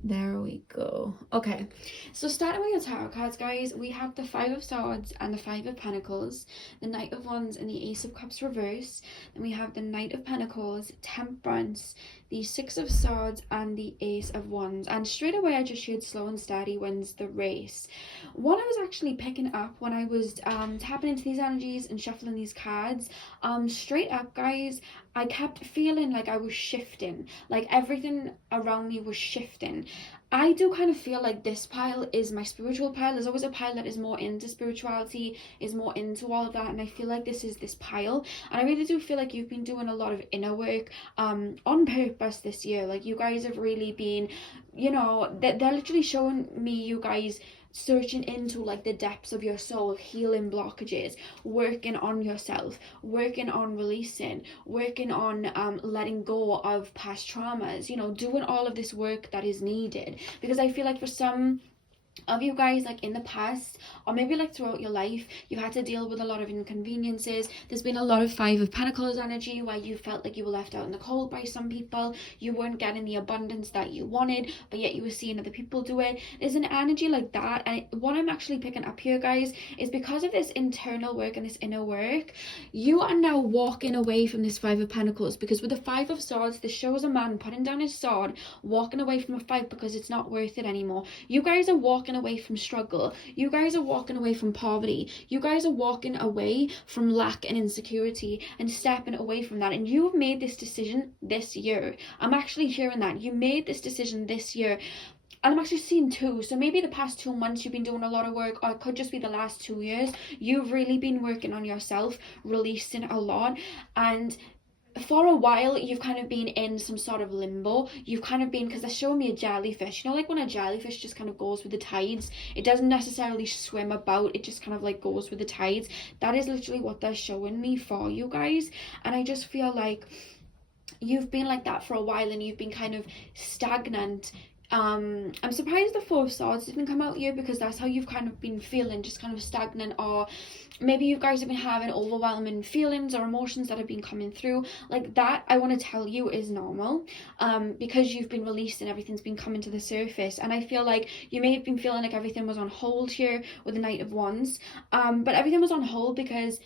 There we go. Okay, so starting with your tarot cards, guys, we have the 5 of Swords and the 5 of Pentacles, the Knight of Wands and the Ace of Cups reverse. Then we have the Knight of Pentacles, Temperance, the 6 of Swords and the Ace of Wands. And straight away I just showed slow and steady wins the race. What I was actually picking up when I was tapping into these energies and shuffling these cards, straight up, guys, I kept feeling like I was shifting, like everything around me was shifting. I do kind of feel like this pile is my spiritual pile. There's always a pile that is more into spirituality, is more into all of that, and I feel like this is this pile. And I really do feel like you've been doing a lot of inner work on purpose this year. Like you guys have really been, you know, they're literally showing me you guys searching into like the depths of your soul, healing blockages, working on yourself, working on releasing, working on letting go of past traumas, you know, doing all of this work that is needed. Because I feel like for some of you guys, like in the past, or maybe like throughout your life, you had to deal with a lot of inconveniences. There's been a lot of 5 of Pentacles energy where you felt like you were left out in the cold by some people. You weren't getting the abundance that you wanted, but yet you were seeing other people do it. There's an energy like that, and what I'm actually picking up here, guys, is because of this internal work and this inner work, you are now walking away from this 5 of Pentacles. Because with the 5 of Swords, this shows a man putting down his sword, walking away from a fight because it's not worth it anymore. You guys are walking away from struggle. You guys are walking away from poverty. You guys are walking away from lack and insecurity and stepping away from that. And you have made this decision this year. I'm actually hearing that. You made this decision this year. And I'm actually seeing 2. So maybe the past 2 months you've been doing a lot of work, or it could just be the last 2 years. You've really been working on yourself, releasing a lot. And for a while you've kind of been in some sort of limbo. You've kind of been, because they're showing me a jellyfish, you know, like when a jellyfish just kind of goes with the tides. It doesn't necessarily swim about, it just kind of like goes with the tides. That is literally what they're showing me for you guys. And I just feel like you've been like that for a while, and you've been kind of stagnant. I'm surprised the 4 of Swords didn't come out here, because that's how you've kind of been feeling, just kind of stagnant. Or maybe you guys have been having overwhelming feelings or emotions that have been coming through. Like that, I want to tell you, is normal, because you've been released and everything's been coming to the surface. And I feel like you may have been feeling like everything was on hold here with the Knight of Wands, but everything was on hold because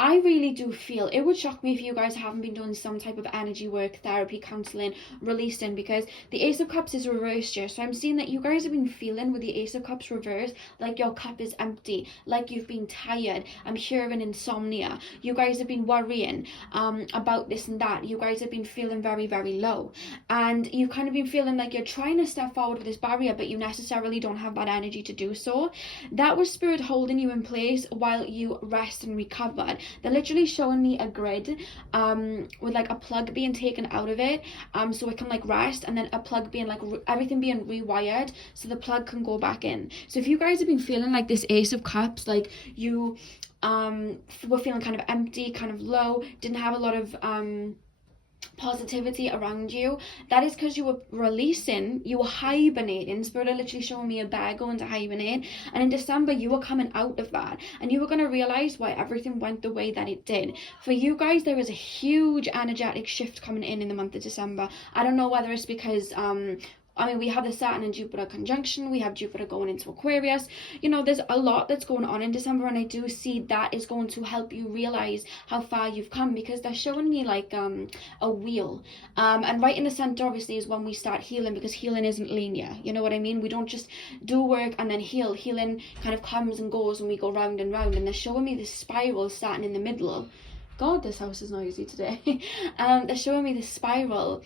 I really do feel, it would shock me if you guys haven't been doing some type of energy work, therapy, counselling, releasing, because the Ace of Cups is reversed here. So I'm seeing that you guys have been feeling with the Ace of Cups reversed, like your cup is empty, like you've been tired. I'm hearing insomnia. You guys have been worrying about this and that. You guys have been feeling very, very low. And you've kind of been feeling like you're trying to step forward with this barrier, but you necessarily don't have that energy to do so. That was Spirit holding you in place while you rest and recovered. They're literally showing me a grid with like a plug being taken out of it, so it can like rest, and then a plug being like everything being rewired so the plug can go back in. So if you guys have been feeling like this Ace of Cups, like you were feeling kind of empty, kind of low, didn't have a lot of positivity around you, that is because you were releasing, you were hibernating. Spirit are literally showing me a bear going to hibernate, and in December you were coming out of that, and you were going to realize why everything went the way that it did. For you guys, there is a huge energetic shift coming in the month of December. I don't know whether it's because I mean, we have the Saturn and Jupiter conjunction, we have Jupiter going into Aquarius, you know, there's a lot that's going on in December, and I do see that is going to help you realize how far you've come, because they're showing me like a wheel, and right in the center obviously is when we start healing, because healing isn't linear, you know what I mean? We don't just do work and then heal. Healing kind of comes and goes, and we go round and round, and they're showing me this spiral starting in the middle. God, this house is noisy today. They're showing me this spiral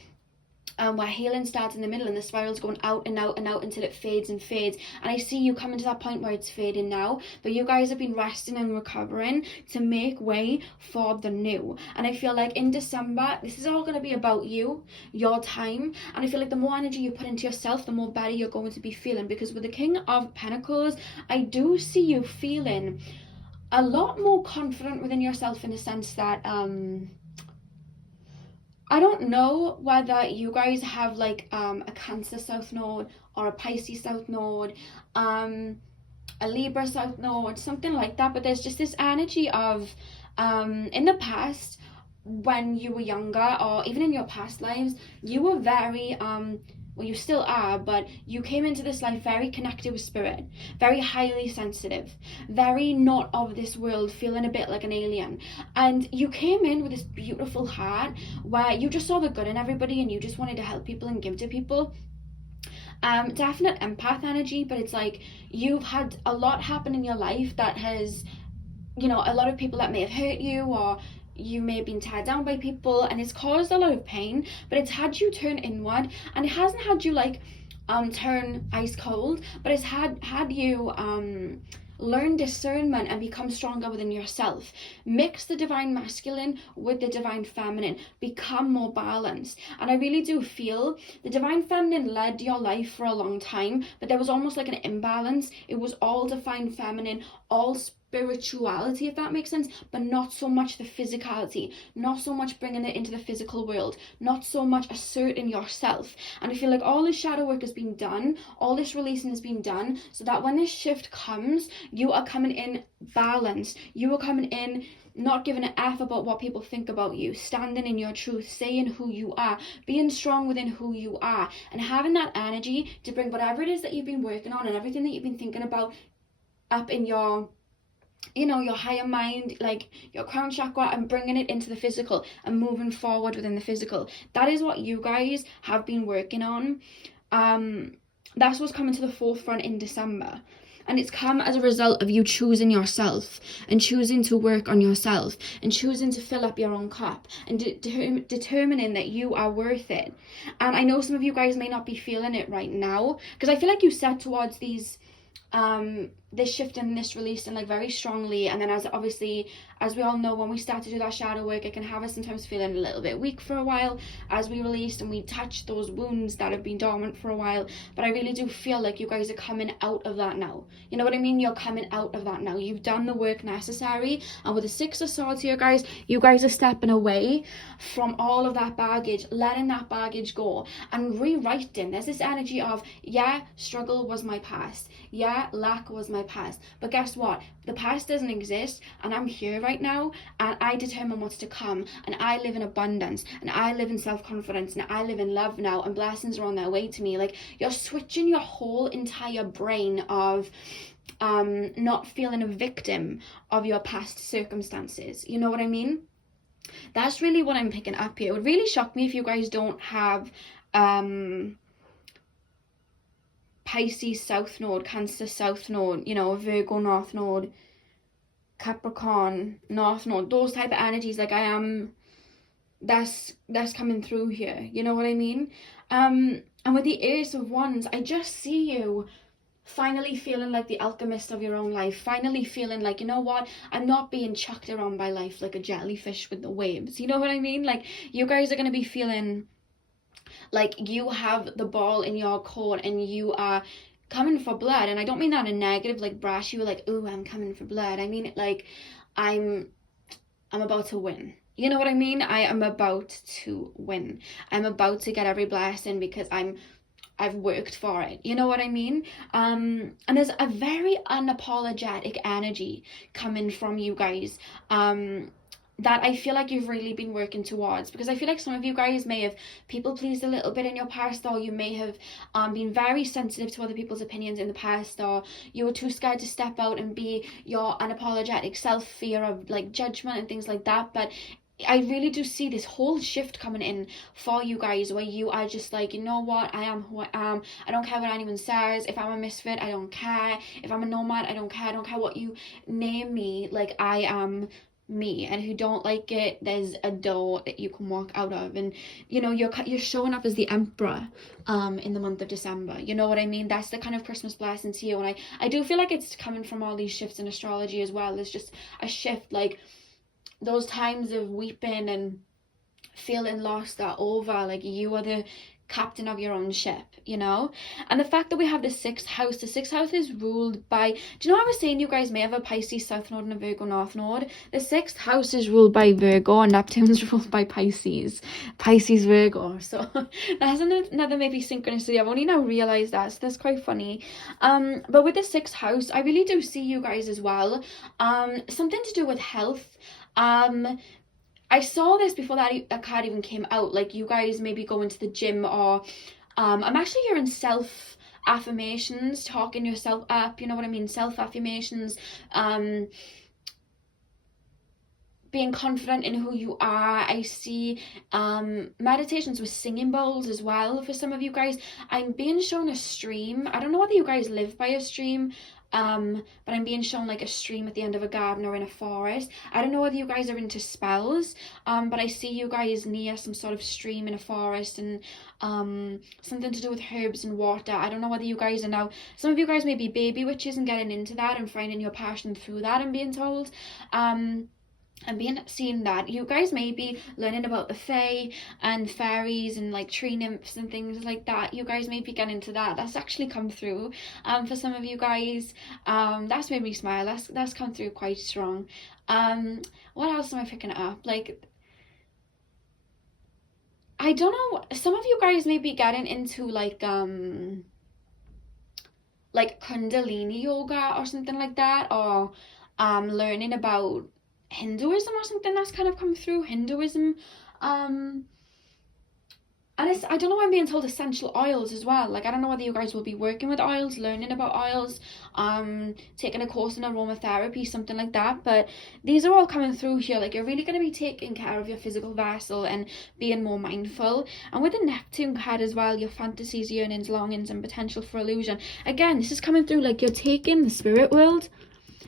where healing starts in the middle and the spiral's going out and out and out until it fades and fades. And I see you coming to that point where it's fading now, but you guys have been resting and recovering to make way for the new. And I feel like in December, this is all going to be about you, your time. And I feel like the more energy you put into yourself, the more better you're going to be feeling. Because with the King of Pentacles, I do see you feeling a lot more confident within yourself, in the sense that I don't know whether you guys have like a Cancer South Node or a Pisces South Node, a Libra South Node, something like that. But there's just this energy of in the past, when you were younger, or even in your past lives, you were very well, you still are, but you came into this life very connected with spirit, very highly sensitive, very not of this world, feeling a bit like an alien. And you came in with this beautiful heart where you just saw the good in everybody and you just wanted to help people and give to people. Definite empath energy, but it's like you've had a lot happen in your life that has, you know, a lot of people that may have hurt you, or you may have been tied down by people, and it's caused a lot of pain, but it's had you turn inward. And it hasn't had you like turn ice cold, but it's had you learn discernment and become stronger within yourself. Mix the divine masculine with the divine feminine, become more balanced. And I really do feel the divine feminine led your life for a long time, but there was almost like an imbalance. It was all divine feminine, all spirituality, if that makes sense, but not so much the physicality, not so much bringing it into the physical world, not so much asserting yourself. And I feel like all this shadow work has been done, all this releasing has been done, so that when this shift comes, you are coming in balanced, you are coming in not giving an F about what people think about you, standing in your truth, saying who you are, being strong within who you are, and having that energy to bring whatever it is that you've been working on and everything that you've been thinking about up in your, you know, your higher mind, like your crown chakra, and bringing it into the physical and moving forward within the physical. That is what you guys have been working on. That's what's coming to the forefront in December. And it's come as a result of you choosing yourself and choosing to work on yourself and choosing to fill up your own cup and determining that you are worth it. And I know some of you guys may not be feeling it right now, because I feel like you set towards these this shift and this release and like very strongly, and then as we all know, when we start to do that shadow work, it can have us sometimes feeling a little bit weak for a while as we release and we touch those wounds that have been dormant for a while. But I really do feel like you guys are coming out of that now. You know what I mean? You're coming out of that now. You've done the work necessary, and with the Six of Swords here, guys, you guys are stepping away from all of that baggage, letting that baggage go and rewriting. There's this energy of, yeah, struggle was my past, yeah, lack was my past, but guess what? The past doesn't exist, and I'm here right now, and I determine what's to come, and I live in abundance, and I live in self-confidence, and I live in love now, and blessings are on their way to me. Like, you're switching your whole entire brain of not feeling a victim of your past circumstances. You know what I mean? That's really what I'm picking up here. It would really shock me if you guys don't have Pisces South Node, Cancer South Node, you know, Virgo North Node, Capricorn North Node, those type of energies. Like, that's coming through here, you know what I mean? And with the Ace of Wands, I just see you finally feeling like the alchemist of your own life, finally feeling like, you know what, I'm not being chucked around by life like a jellyfish with the waves, you know what I mean? Like, you guys are going to be feeling like you have the ball in your court and you are coming for blood. And I don't mean that in a negative, like brash, you like, ooh, I'm coming for blood. I mean it like I'm about to win. You know what I mean? I am about to win. I'm about to get every blessing because I've worked for it. You know what I mean? And there's a very unapologetic energy coming from you guys. That I feel like you've really been working towards, because I feel like some of you guys may have people pleased a little bit in your past, or you may have been very sensitive to other people's opinions in the past, or you were too scared to step out and be your unapologetic self, fear of like judgment and things like that. But I really do see this whole shift coming in for you guys, where you are just like, you know what, I am who I am. I don't care what anyone says. If I'm a misfit, I don't care. If I'm a nomad, I don't care. I don't care what you name me. Like, I am me and who don't like it, there's a door that you can walk out of. And you know, you're showing up as the emperor in the month of December. You know what I mean? That's the kind of Christmas blessing to you. And I do feel like it's coming from all these shifts in astrology as well. There's just a shift, like those times of weeping and feeling lost are over. Like you are the captain of your own ship, you know. And the fact that we have the sixth house is ruled by, do you know, I was saying you guys may have a Pisces south node and a Virgo north node. The sixth house is ruled by Virgo and Neptune's ruled by Pisces Virgo. So that's another maybe synchronicity. I've only now realized that, so that's quite funny. But with the sixth house, I really do see you guys as well, something to do with health. I saw this before that card even came out, like you guys maybe going to the gym, or I'm actually hearing self affirmations, talking yourself up, you know what I mean, self affirmations, being confident in who you are. I see meditations with singing bowls as well for some of you guys. I'm being shown a stream. I don't know whether you guys live by a stream, but I'm being shown like a stream at the end of a garden or in a forest. I don't know whether you guys are into spells, but I see you guys near some sort of stream in a forest, and something to do with herbs and water. I don't know whether you guys are now, some of you guys may be baby witches and getting into that and finding your passion through that, I'm being told. And seeing that you guys may be learning about the fae and fairies and like tree nymphs and things like that. You guys may be getting into that. That's actually come through for some of you guys. That's made me smile. That's come through quite strong. What else am I picking up? Like, I don't know, some of you guys may be getting into like Kundalini yoga or something like that, or learning about Hinduism or something. That's kind of come through, Hinduism. And I don't know why I'm being told essential oils as well. Like, I don't know whether you guys will be working with oils, learning about oils, taking a course in aromatherapy, something like that. But these are all coming through here. Like, you're really going to be taking care of your physical vessel and being more mindful. And with the Neptune card as well, your fantasies, yearnings, longings, and potential for illusion. Again, this is coming through like you're taking the spirit world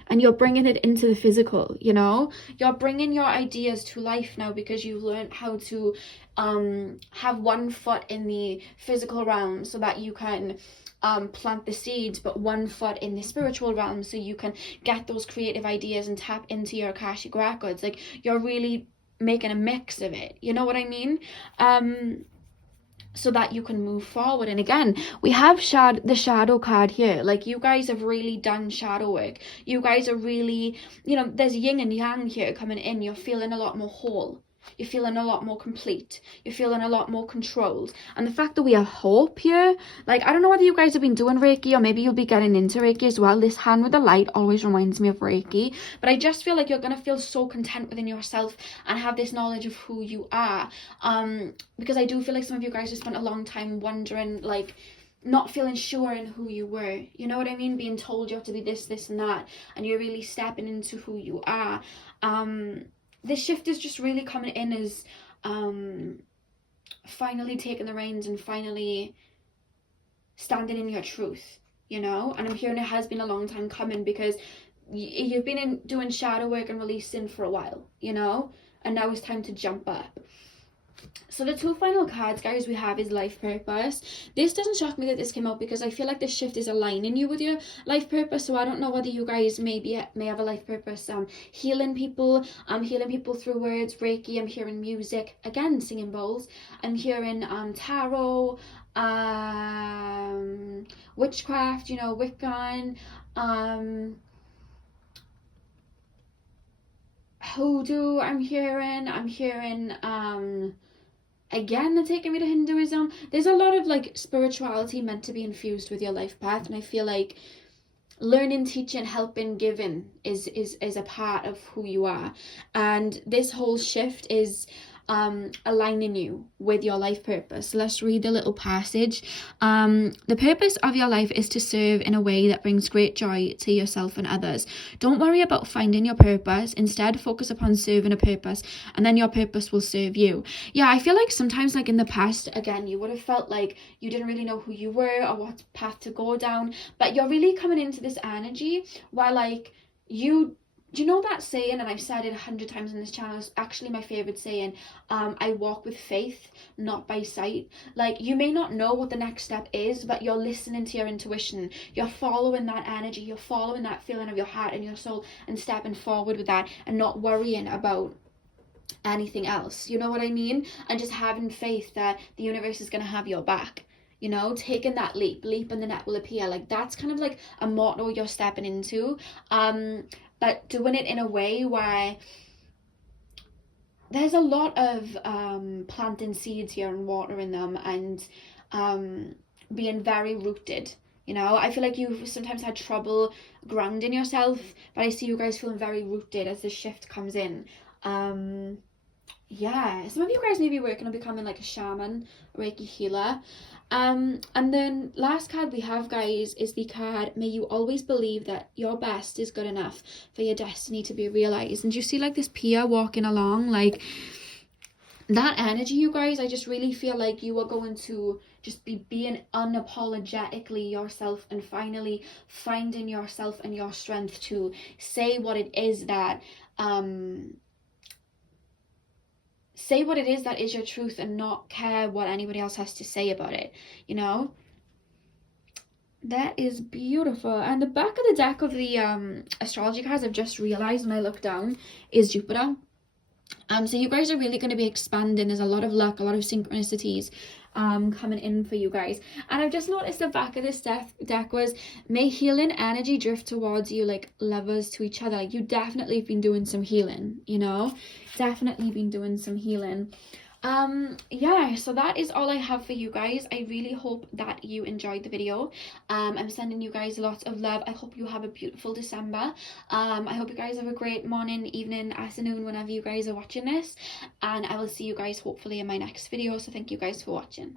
and you're bringing it into the physical, you know? You're bringing your ideas to life now because you've learned how to have one foot in the physical realm so that you can plant the seeds, but one foot in the spiritual realm so you can get those creative ideas and tap into your Akashic records. Like, you're really making a mix of it, you know what I mean? So that you can move forward. And again, we have the shadow card here. Like, you guys have really done shadow work. You guys are really, you know, there's yin and yang here coming in. You're feeling a lot more whole. You're feeling a lot more complete. You're feeling a lot more controlled. And the fact that we have hope here, like, I don't know whether you guys have been doing Reiki, or maybe you'll be getting into Reiki as well. This hand with the light always reminds me of Reiki. But I just feel like you're going to feel so content within yourself and have this knowledge of who you are. Because I do feel like some of you guys have spent a long time wondering, like, not feeling sure in who you were. You know what I mean? Being told you have to be this, this, and that. And you're really stepping into who you are. This shift is just really coming in as finally taking the reins and finally standing in your truth, you know? And I'm hearing it has been a long time coming, because you've been doing shadow work and releasing for a while, you know? And now it's time to jump up. So the two final cards, guys, we have is life purpose. This doesn't shock me that this came out, because I feel like this shift is aligning you with your life purpose. So I don't know whether you guys may have a life purpose, healing people through words, Reiki. I'm hearing music, again, singing bowls. I'm hearing tarot, witchcraft, you know, Wiccan, hoodoo. I'm hearing again, they're taking me to Hinduism. There's a lot of like spirituality meant to be infused with your life path, and I feel like learning, teaching, helping, giving is a part of who you are. And this whole shift is aligning you with your life purpose. Let's read a little passage. The purpose of your life is to serve in a way that brings great joy to yourself and others. Don't worry about finding your purpose. Instead, focus upon serving a purpose, and then your purpose will serve you. Yeah, I feel like sometimes, like in the past, again, you would have felt like you didn't really know who you were or what path to go down, but you're really coming into this energy where like you do you know that saying, and I've said it 100 times on this channel, it's actually my favorite saying, I walk with faith, not by sight. Like, you may not know what the next step is, but you're listening to your intuition, you're following that energy, you're following that feeling of your heart and your soul, and stepping forward with that, and not worrying about anything else, you know what I mean? And just having faith that the universe is going to have your back, you know, taking that leap and the net will appear. Like, that's kind of like a motto you're stepping into, but doing it in a way where there's a lot of planting seeds here and watering them, and being very rooted. You know, I feel like you've sometimes had trouble grounding yourself, but I see you guys feeling very rooted as this shift comes in. Yeah, some of you guys may be working on becoming like a shaman, a Reiki healer. And then last card we have, guys, is the card, may you always believe that your best is good enough for your destiny to be realized. And you see like this Pia walking along, like that energy, you guys, I just really feel like you are going to just be being unapologetically yourself, and finally finding yourself and your strength to say what it is that is your truth, and not care what anybody else has to say about it, you know. That is beautiful. And the back of the deck of the astrology cards, I've just realized when I look down, is Jupiter. So you guys are really going to be expanding. There's a lot of luck, a lot of synchronicities coming in for you guys. And I've just noticed the back of this deck was, may healing energy drift towards you like lovers to each other. Like, you definitely have been doing some healing, you know, definitely been doing some healing. Yeah, so that is all I have for you guys. I really hope that you enjoyed the video. I'm sending you guys lots of love. I hope you have a beautiful December. I hope you guys have a great morning, evening, afternoon, whenever you guys are watching this, and I will see you guys hopefully in my next video. So thank you guys for watching.